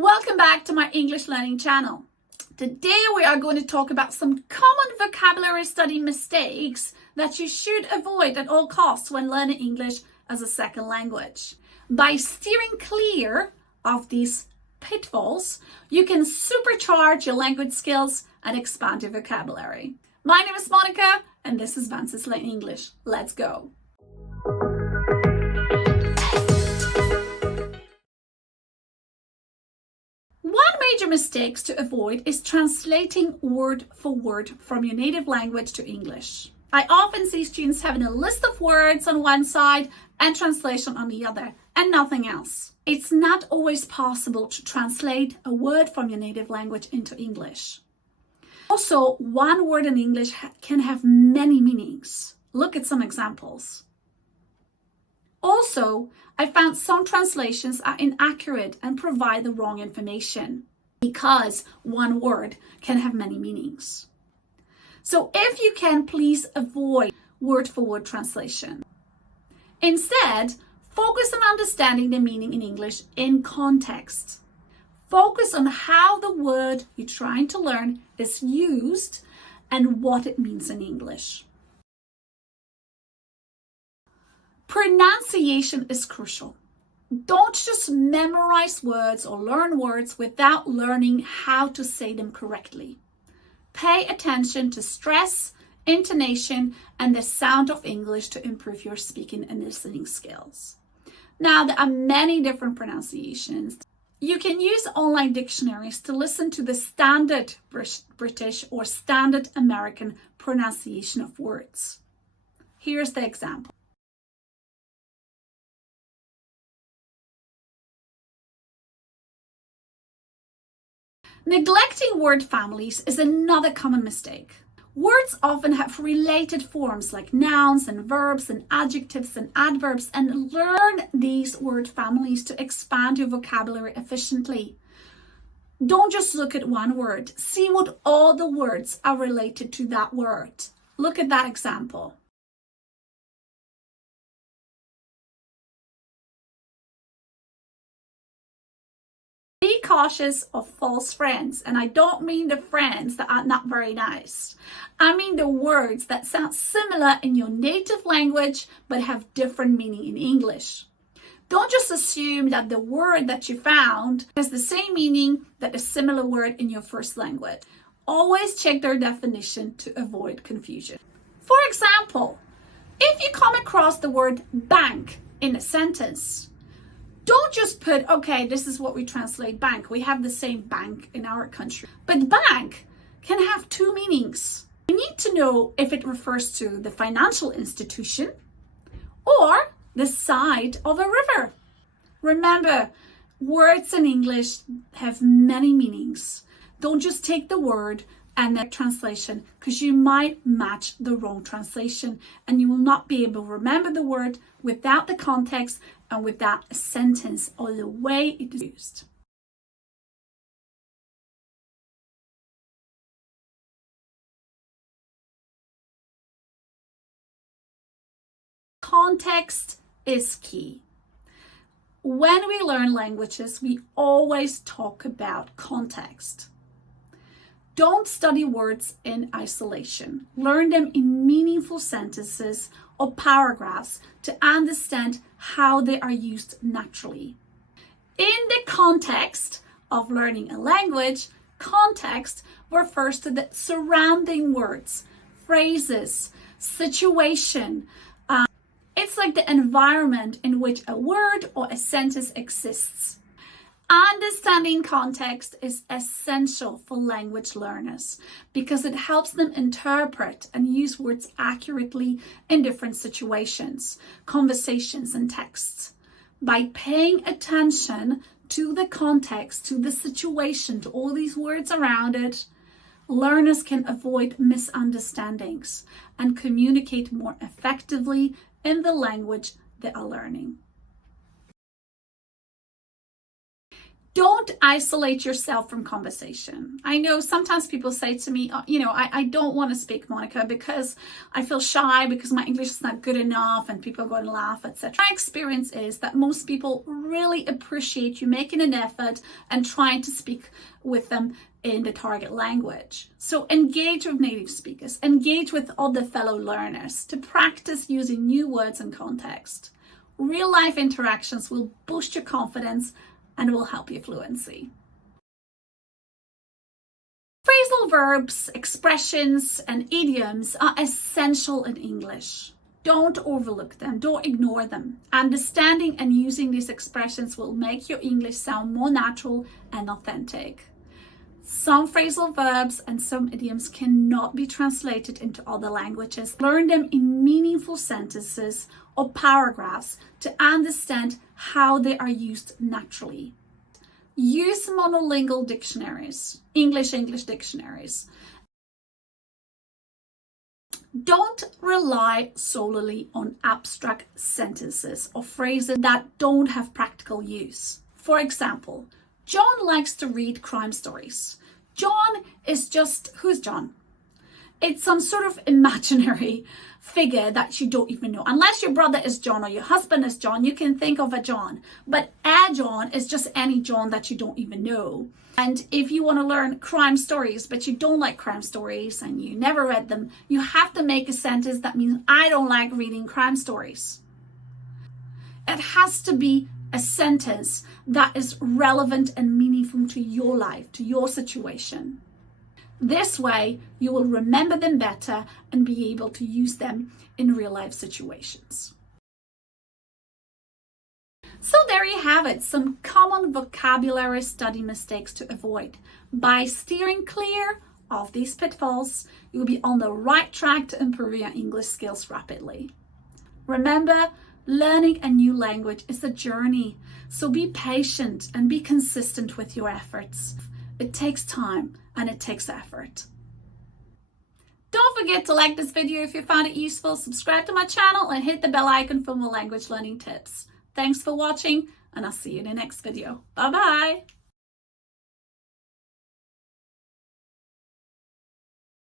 Welcome back to my English learning channel. Today we are going to talk about some common vocabulary study mistakes that you should avoid at all costs when learning English as a second language. By steering clear of these pitfalls, you can supercharge your language skills and expand your vocabulary. My name is Monica and this is Vance's Learn English. Let's go. One major mistake to avoid is translating word for word from your native language to English. I often see students having a list of words on one side and translation on the other, and nothing else. It's not always possible to translate a word from your native language into English. Also, one word in English can have many meanings. Look at some examples. Also, I found some translations are inaccurate and provide the wrong information because one word can have many meanings. So if you can, please avoid word-for-word translation. Instead, focus on understanding the meaning in English in context. Focus on how the word you're trying to learn is used and what it means in English. Pronunciation is crucial. Don't just memorize words or learn words without learning how to say them correctly. Pay attention to stress, intonation, and the sound of English to improve your speaking and listening skills. Now, there are many different pronunciations. You can use online dictionaries to listen to the standard British or standard American pronunciation of words. Here's the example. Neglecting word families is another common mistake. Words often have related forms like nouns and verbs and adjectives and adverbs, and learn these word families to expand your vocabulary efficiently. Don't just look at one word. See what all the words are related to that word. Look at that example. Be cautious of false friends, and I don't mean the friends that are not very nice. I mean the words that sound similar in your native language but have different meaning in English. Don't just assume that the word that you found has the same meaning that a similar word in your first language. Always check their definition to avoid confusion. For example, if you come across the word bank in a sentence, don't just put, okay, this is what we translate bank. We have the same bank in our country. But bank can have two meanings. You need to know if it refers to the financial institution or the side of a river. Remember, words in English have many meanings. Don't just take the word and the translation, because you might match the wrong translation and you will not be able to remember the word without the context and without a sentence or the way it is used. Context is key. When we learn languages, we always talk about context. Don't study words in isolation. Learn them in meaningful sentences or paragraphs to understand how they are used naturally. In the context of learning a language, context refers to the surrounding words, phrases, situation. It's like the environment in which a word or a sentence exists. Understanding context is essential for language learners because it helps them interpret and use words accurately in different situations, conversations, and texts. By paying attention to the context, to the situation, to all these words around it, learners can avoid misunderstandings and communicate more effectively in the language they are learning. Don't isolate yourself from conversation. I know sometimes people say to me, I don't want to speak, Monica, because I feel shy, because my English is not good enough and people are going to laugh, etc. My experience is that most people really appreciate you making an effort and trying to speak with them in the target language. So engage with native speakers, engage with other fellow learners to practice using new words and context. Real life interactions will boost your confidence and will help your fluency. Phrasal verbs, expressions, and idioms are essential in English. Don't overlook them, don't ignore them. Understanding and using these expressions will make your English sound more natural and authentic. Some phrasal verbs and some idioms cannot be translated into other languages. Learn them in meaningful sentences or paragraphs to understand how they are used naturally. Use monolingual dictionaries, English dictionaries. Don't rely solely on abstract sentences or phrases that don't have practical use. For example, John likes to read crime stories. John is just, who's John? It's some sort of imaginary figure that you don't even know. Unless your brother is John or your husband is John, you can think of a John. But a John is just any John that you don't even know. And if you want to learn crime stories, but you don't like crime stories and you never read them, you have to make a sentence that means I don't like reading crime stories. It has to be a sentence that is relevant and meaningful to your life, to your situation. This way, you will remember them better and be able to use them in real life situations. So there you have it, some common vocabulary study mistakes to avoid. By steering clear of these pitfalls, you'll be on the right track to improve your English skills rapidly. Remember, learning a new language is a journey, so be patient and be consistent with your efforts. It takes time and it takes effort. Don't forget to like this video if you found it useful, subscribe to my channel and hit the bell icon for more language learning tips. Thanks for watching and I'll see you in the next video. Bye bye!